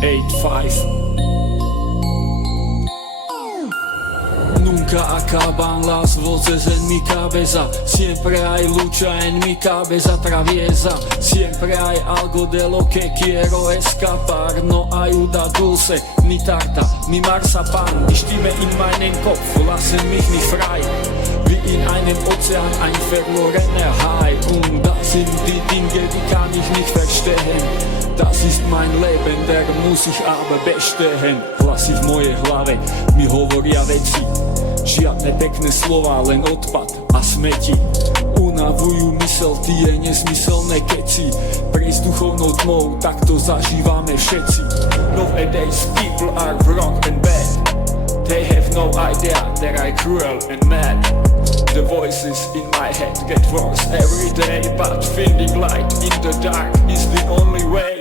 8-5. Nunca acaban las voces en mi cabeza, siempre hay lucha en mi cabeza traviesa, siempre hay algo de lo que quiero escapar, no ayuda dulce, ni tarta, ni Marzipan, die Stimme in meinem Kopf lassen mich nicht frei, wie in einem Ozean ein verlorener Hai, und das sind die Dinge, die kann ich nicht verstehen, das ist mein Leben, der muss ich aber bestehen. Hlasy v mojej hlave mi hovoria veci, žiadne pekné slova, len odpad a smeti. Unavujú mysel tie nesmyselné keci, prejsť duchovnou tmou, tak to zažívame všetci. Nowadays people are wrong and bad, they have no idea that I cruel and mad. The voices in my head get worse every day, but finding light in the dark is the only way.